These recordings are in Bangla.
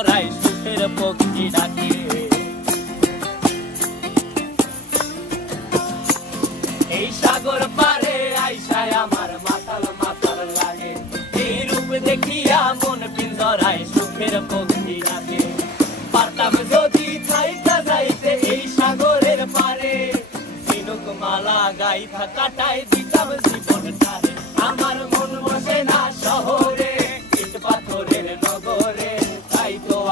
পিঞ্জরায় সুখের পক্ষী ডাকে এই সাগর পারে আইসায় আমার মাতাল মাতাল লাগে। এই রূপ দেখিয়া মন সুখের পক্ষী ডাকে। পারতাম যদি যাইতে এই সাগরের পারে। ঝিনুক মালা কাটায় দিতাম জীবন তারে আমার মন বসে না শহরে।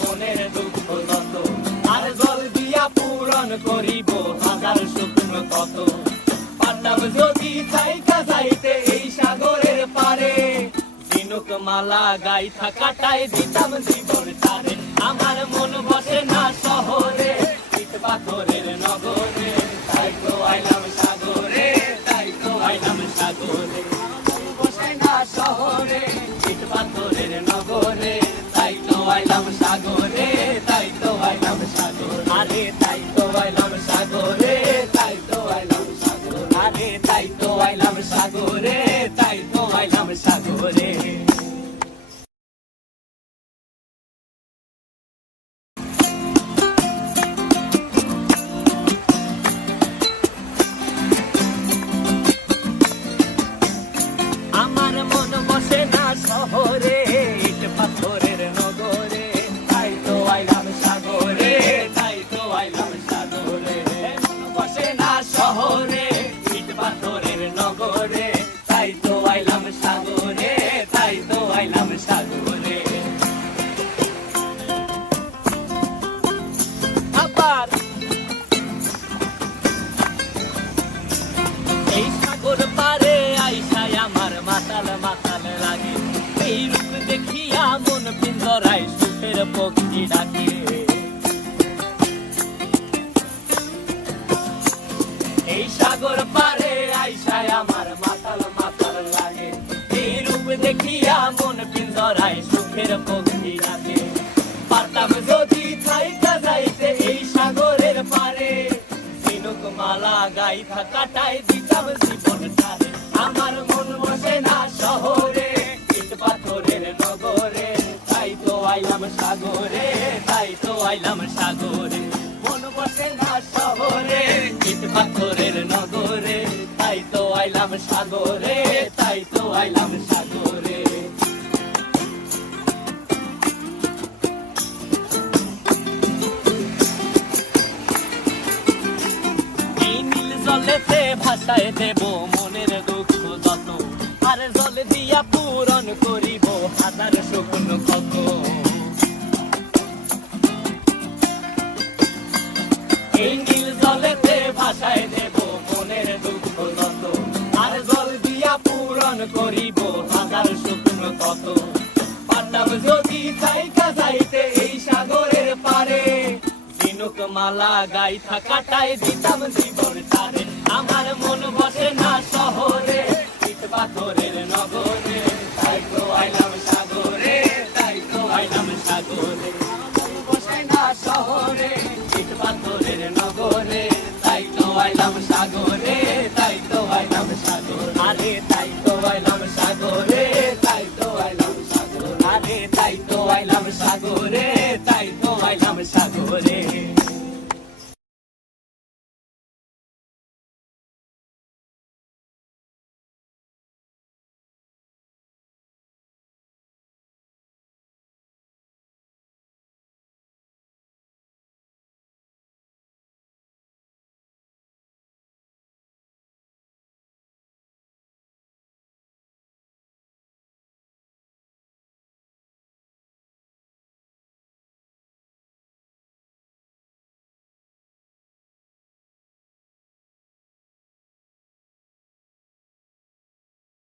মনের দুঃখ আর জল দিয়া পূরণ করিব, হাজার শুকনো কত। পান্ডব যদি চাইতা যাইতে মালা গাইথা কাটাই দিতাম জীবন তারে। আমার মন বসে না শহরে পাথরের নগরে সাগরে, তাই তো আইলাম সাগরে। আরে, তাই তো আইলাম সাগরে, তাই তো আইলাম সাগরে। আরে, তাই তো আইলাম সাগরে, তাই তো আইলাম সাগরে। এই সাগর পারে আইসায় আমার মাতাল মাতাল লাগে। এই রূপ দেখিয়া মন পিঞ্জরায় সুখের পক্ষী ডাকে পারতাম যদি থাইতা যাইতে এই সাগরের পারে। ঝিনুক মালা গাইথা কাটায় দিতাম জীবন তারে। আমার মন বসে না শহরে, ইট পাথরের নগরে। তাই তো আইলাম সাগরে, তাই তো আইলাম সাগরে। মন বসে না শহরে, ইট পাথরের সাগরে, তাই তো আইলাম সাগরে। জলেতে ভাসায় দেব মনের দুঃখ যত। আর জল দিয়া পূরণ করিব হাজার শুকনো পূরণ করিব, হাজার শুকন কত। পান্ডব যদি থাইকা যাইতে এই সাগরের পারে দিনক মালা গাইথা কাটায় দিতাম জীবন